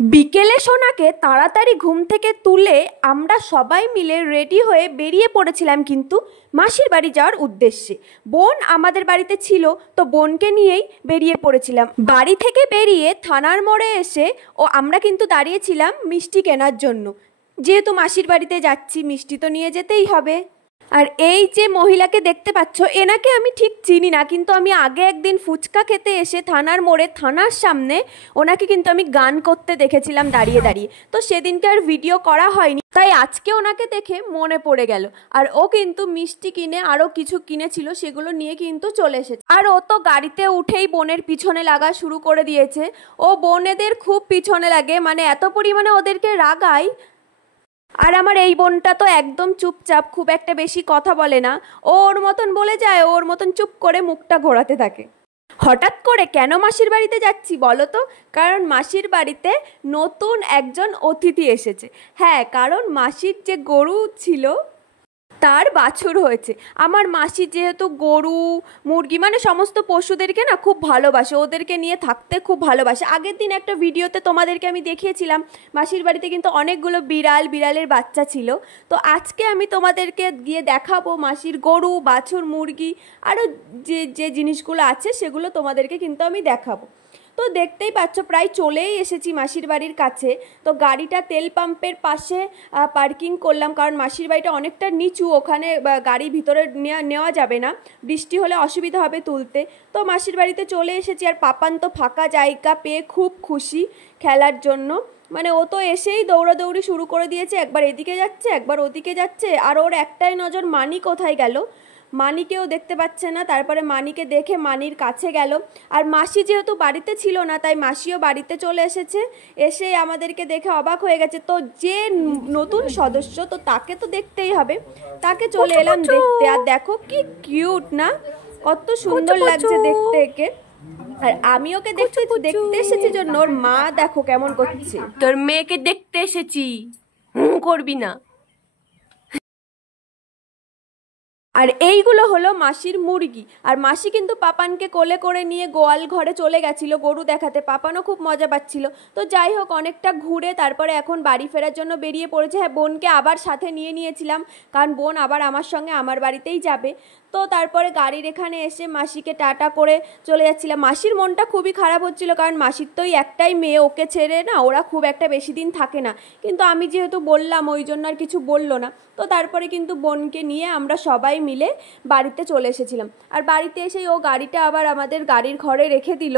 বিকেলে সোনাকে তাড়াতাড়ি ঘুম থেকে তুলে আমরা সবাই মিলে রেডি হয়ে বেরিয়ে পড়েছিলাম কিন্তু মাসির বাড়ি যাওয়ার উদ্দেশ্যে। বোন আমাদের বাড়িতে ছিল, তো বোনকে নিয়েই বেরিয়ে পড়েছিলাম। বাড়ি থেকে বেরিয়ে থানার মোড়ে এসে আমরা কিন্তু দাঁড়িয়েছিলাম মিষ্টি কেনার জন্য। যেহেতু মাসির বাড়িতে যাচ্ছি, মিষ্টি তো নিয়ে যেতেই হবে। আর এই যে মহিলাকে দেখতে পাচ্ছ, এনাকে আমি ঠিক চিনি না, কিন্তু আমি আগে একদিন ফুচকা খেতে এসে থানার মোড়ে থানার সামনে ওনাকে কিন্তু আমি গান করতে দেখেছিলাম দাঁড়িয়ে দাঁড়িয়ে। তো সেদিনকে আর ভিডিও করা হয়নি, তাই আজকে ওনাকে দেখে মনে পড়ে গেল। আর ও কিন্তু মিষ্টি কিনে আরও কিছু কিনেছিল, সেগুলো নিয়ে কিন্তু চলে এসেছে। আর ও তো গাড়িতে উঠেই বোনের পিছনে লাগা শুরু করে দিয়েছে। ও বোনেদের খুব পিছনে লাগে, মানে এত পরিমাণে ওদেরকে রাগায়। আর আমার এই বোনটা তো একদম চুপচাপ, খুব একটা বেশি কথা বলে না। ও ওর মতন বলে যায়, ওর মতন চুপ করে মুখটা ঘোরাতে থাকে। হঠাৎ করে কেন মাসির বাড়িতে যাচ্ছি বলো তো? কারণ মাসির বাড়িতে নতুন একজন অতিথি এসেছে। হ্যাঁ, কারণ মাসির যে গরু ছিল তার বাছুর হয়েছে। আমার মাসি যেহেতু গরু, মুরগি মানে সমস্ত পশুদেরকে না খুব ভালোবাসে, ওদেরকে নিয়ে থাকতে খুব ভালোবাসে। আগের দিন একটা ভিডিওতে তোমাদেরকে আমি দেখিয়েছিলাম মাসির বাড়িতে কিন্তু অনেকগুলো বিড়ালের বাচ্চা ছিল। তো আজকে আমি তোমাদেরকে গিয়ে দেখাবো মাসির গরু, বাছুর, মুরগি আরও যে যে জিনিসগুলো আছে সেগুলো তোমাদেরকে কিন্তু আমি দেখাবো। তো দেখতেই পাচ্ছ প্রায় চলেই এসেছি মাসির বাড়ির কাছে। তো গাড়িটা তেল পাম্পের পাশে পার্কিং করলাম, কারণ মাসির বাড়িটা অনেকটা নিচু, ওখানে গাড়ি ভিতরে নেওয়া যাবে না, বৃষ্টি হলে অসুবিধা হবে তুলতে। তো মাসির বাড়িতে চলে এসেছি। আর পাপান তো ফাঁকা জায়গা পেয়ে খুব খুশি খেলার জন্য। মানে ও তো এসেই দৌড়াদৌড়ি শুরু করে দিয়েছে, একবার এদিকে যাচ্ছে একবার ওদিকে যাচ্ছে। আর ওর একটাই নজর মানি কোথায় গেল, মানিকেও দেখতে পাচ্ছে না। তারপরে মানিকে দেখে মানির কাছে গেল। আর মাসি যেহেতু বাড়িতে ছিল না, তাই মাসিও বাড়িতে চলে এসেছে। এসে আমাদেরকে দেখে অবাক হয়ে গেছে। তো যে নতুন সদস্য, তো তাকে তো দেখতেই হবে, তাকে চলে এলাম দেখতে। আর দেখো কি কিউট না, কত সুন্দর লাগছে দেখতে একে। আর আমি ওকে দেখতে এসেছি জন্য ওর মা দেখো কেমন করছে। তোর মেয়েকে দেখতে এসেছি, করবি না। আর এইগুলো হলো মাসির মুরগি। আর মাসি কিন্তু পাপানকে কোলে করে নিয়ে গোয়াল ঘরে চলে গেছিল গরু দেখাতে। পাপানও খুব মজা পাচ্ছিল। তো যাই হোক, অনেকটা ঘুরে তারপরে এখন বাড়ি ফেরার জন্য বেরিয়ে পড়েছে। হ্যাঁ, বোনকে আবার সাথে নিয়েছিলাম, কারণ বোন আবার আমার সঙ্গে আমার বাড়িতেই যাবে। তো তারপরে গাড়ির এখানে এসে মাসিকে টাটা করে চলে যাচ্ছিলাম। মাসির মনটা খুবই খারাপ হচ্ছিল, কারণ মাসির তো একটাই মেয়ে, ওকে ছেড়ে না ওরা খুব একটা বেশি দিন থাকে না। কিন্তু আমি যেহেতু বললাম, ওই জন্য আর কিছু বললো না। তো তারপরে কিন্তু বোনকে নিয়ে আমরা সবাই মিলে বাড়িতে চলে এসেছিলাম। আর বাড়িতে এসেই ও গাড়িটা আবার আমাদের গাড়ির ঘরে রেখে দিল।